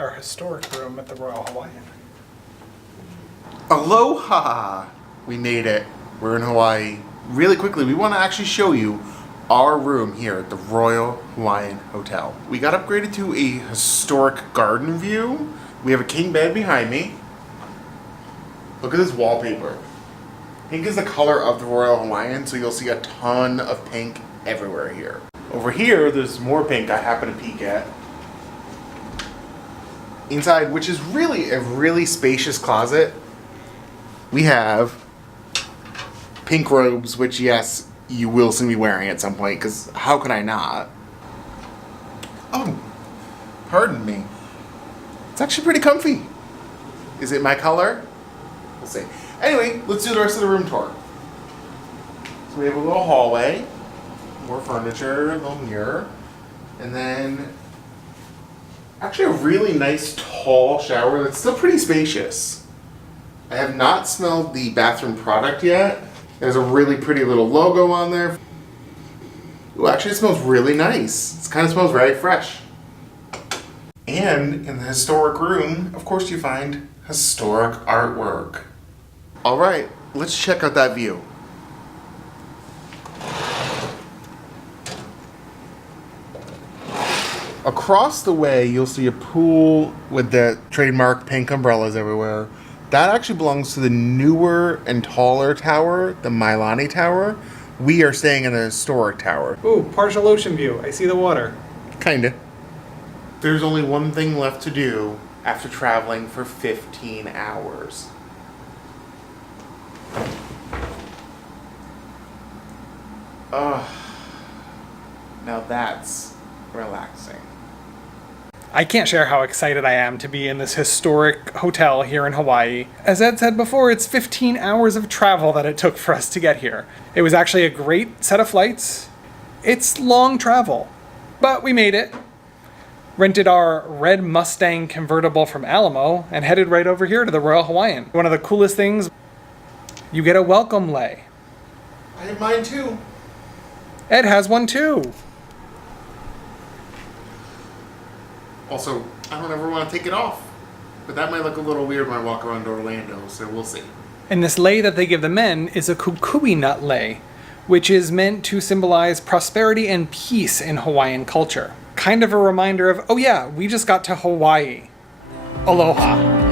our historic room at the Royal Hawaiian. Aloha! We made it. We're in Hawaii. Really quickly, we want to actually show you our room here at the Royal Hawaiian Hotel. We got upgraded to a historic garden view. We have a king bed behind me. Look at this wallpaper. Pink is the color of the Royal Hawaiian, so you'll see a ton of pink everywhere here. Over here, there's more pink I happen to peek at. Inside, which is really a really spacious closet, we have pink robes, which yes, you will see me wearing at some point, because how could I not? Oh, pardon me. It's actually pretty comfy. Is it my color? We'll see. Anyway, let's do the rest of the room tour. So we have a little hallway, more furniture, a little mirror, and then actually a really nice tall shower that's still pretty spacious. I have not smelled the bathroom product yet. There's a really pretty little logo on there. Ooh, actually it smells really nice. It kind of smells very fresh. And in the historic room, of course, you find historic artwork. All right, let's check out that view. Across the way, you'll see a pool with the trademark pink umbrellas everywhere. That actually belongs to the newer and taller tower, the Mailani Tower. We are staying in the historic tower. Ooh, partial ocean view. I see the water. Kinda. There's only one thing left to do after traveling for 15 hours. Now that's relaxing. I can't share how excited I am to be in this historic hotel here in Hawaii. As Ed said before, it's 15 hours of travel that it took for us to get here. It was actually a great set of flights. It's long travel, but we made it. Rented our red Mustang convertible from Alamo and headed right over here to the Royal Hawaiian. One of the coolest things, you get a welcome lei. I have mine too. Ed has one too. Also, I don't ever want to take it off. But that might look a little weird when I walk around Orlando, so we'll see. And this lei that they give the men is a kukui nut lei, which is meant to symbolize prosperity and peace in Hawaiian culture. Kind of a reminder of, oh yeah, we just got to Hawaii. Aloha.